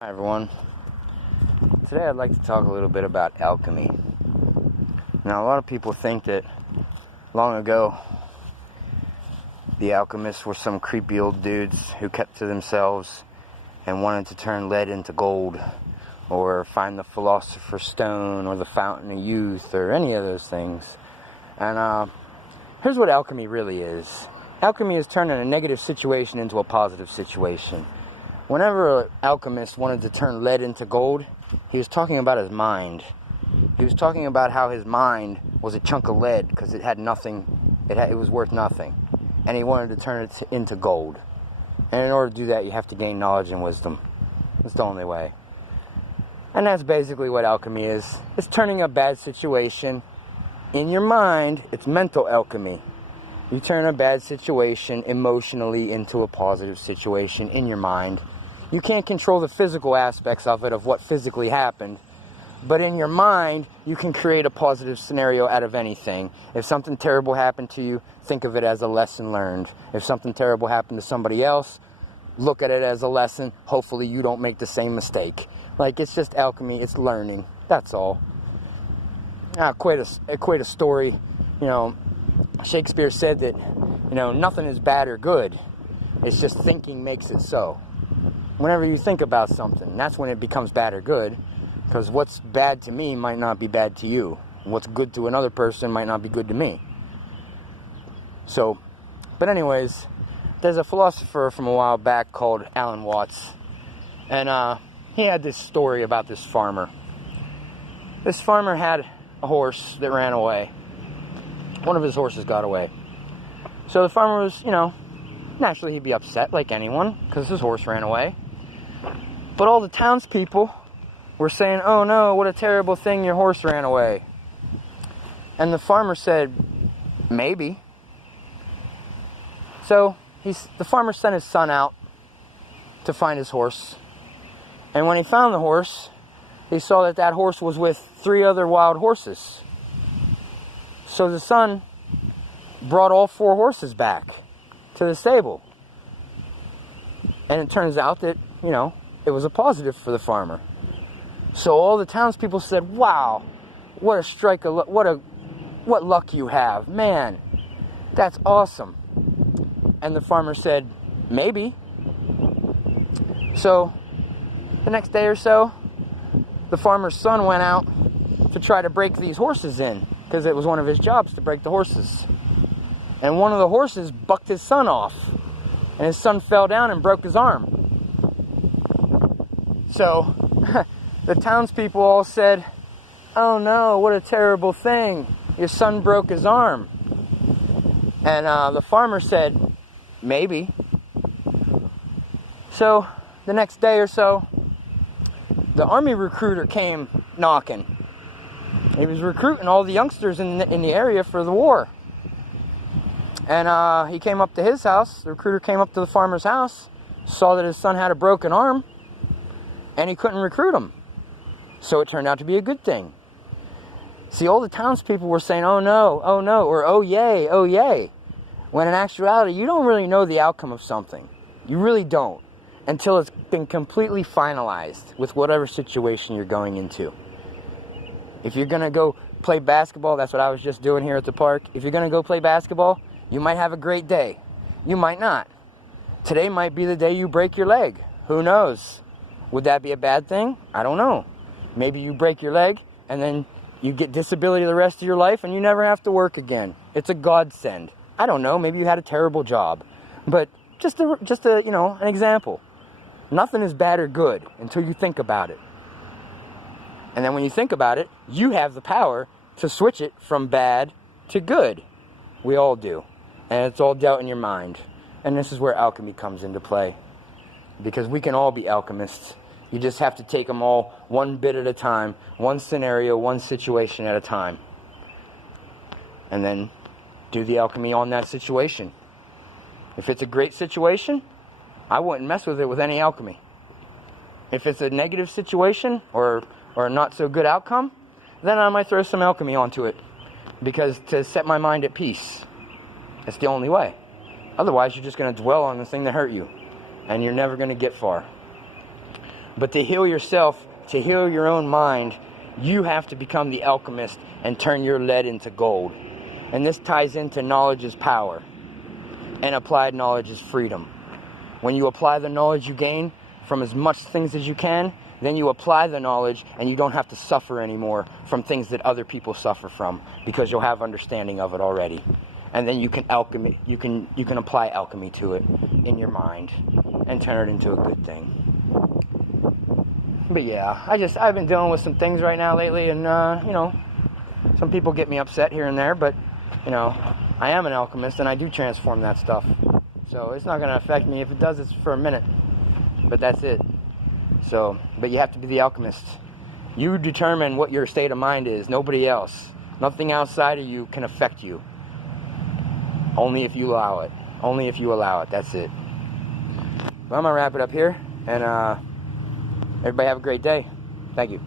Hi everyone. Today I'd like to talk a little bit about alchemy. Now a lot of people think that long ago the alchemists were some creepy old dudes who kept to themselves and wanted to turn lead into gold, or find the philosopher's stone or the fountain of youth or any of those things. And here's what alchemy really is. Alchemy is turning a negative situation into a positive situation. Whenever an alchemist wanted to turn lead into gold, he was talking about his mind. He was talking about how his mind was a chunk of lead because it had nothing, it was worth nothing. And he wanted to turn it into gold. And in order to do that, you have to gain knowledge and wisdom. That's the only way. And that's basically what alchemy is. It's turning a bad situation in your mind. It's mental alchemy. You turn a bad situation emotionally into a positive situation in your mind. You can't control the physical aspects of it, of what physically happened. But in your mind, you can create a positive scenario out of anything. If something terrible happened to you, think of it as a lesson learned. If something terrible happened to somebody else, look at it as a lesson. Hopefully you don't make the same mistake. Like, it's just alchemy. It's learning. That's all. Quite a story. Shakespeare said that, nothing is bad or good. It's just thinking makes it so. Whenever you think about something, that's when it becomes bad or good. Because what's bad to me might not be bad to you. What's good to another person might not be good to me. But anyways, there's a philosopher from a while back called Alan Watts. And he had this story about this farmer. This farmer had a horse that ran away. One of his horses got away. So the farmer was, naturally he'd be upset like anyone because his horse ran away. But all the townspeople were saying, "Oh no, what a terrible thing, your horse ran away." And the farmer said, "Maybe." So the farmer sent his son out to find his horse. And when he found the horse, he saw that horse was with 3 other wild horses. So the son brought all 4 horses back to the stable. And it turns out that, it was a positive for the farmer. So all the townspeople said, "Wow, what a strike of luck, what luck you have. Man, that's awesome." And the farmer said, "Maybe." So the next day or so, the farmer's son went out to try to break these horses in, because it was one of his jobs to break the horses. And one of the horses bucked his son off, and his son fell down and broke his arm. So the townspeople all said, "Oh no, what a terrible thing. Your son broke his arm." And the farmer said, "Maybe." So the next day or so, the army recruiter came knocking. He was recruiting all the youngsters in the area for the war. And he came up to his house. The recruiter came up to the farmer's house, saw that his son had a broken arm, and he couldn't recruit him. So it turned out to be a good thing. See, all the townspeople were saying, "Oh no, or "Oh yay, oh yay." When in actuality, you don't really know the outcome of something. You really don't, until it's been completely finalized with whatever situation you're going into. If you're going to go play basketball, that's what I was just doing here at the park. If you're going to go play basketball, you might have a great day. You might not. Today might be the day you break your leg. Who knows? Would that be a bad thing? I don't know. Maybe you break your leg and then you get disability the rest of your life and you never have to work again. It's a godsend. I don't know. Maybe you had a terrible job. But just an example. Nothing is bad or good until you think about it. And then when you think about it, you have the power to switch it from bad to good. We all do. And it's all dealt in your mind. And this is where alchemy comes into play. Because we can all be alchemists. You just have to take them all one bit at a time, one scenario, one situation at a time. And then do the alchemy on that situation. If it's a great situation, I wouldn't mess with it with any alchemy. If it's a negative situation or a not so good outcome, then I might throw some alchemy onto it. Because to set my mind at peace, it's the only way. Otherwise, you're just going to dwell on the thing that hurt you. And you're never going to get far. But to heal yourself, to heal your own mind, you have to become the alchemist and turn your lead into gold. And this ties into knowledge is power, and applied knowledge is freedom. When you apply the knowledge you gain from as much things as you can, then you apply the knowledge and you don't have to suffer anymore from things that other people suffer from, because you'll have understanding of it already. And then you can apply alchemy to it in your mind and turn it into a good thing. But yeah, I've been dealing with some things right now lately, and you know, some people get me upset here and there, but you know, I am an alchemist and I do transform that stuff. So it's not going to affect me. If it does, it's for a minute. But that's it. So, but you have to be the alchemist. You determine what your state of mind is, nobody else. Nothing outside of you can affect you. Only if you allow it. Only if you allow it. That's it. Well, I'm going to wrap it up here. And everybody have a great day. Thank you.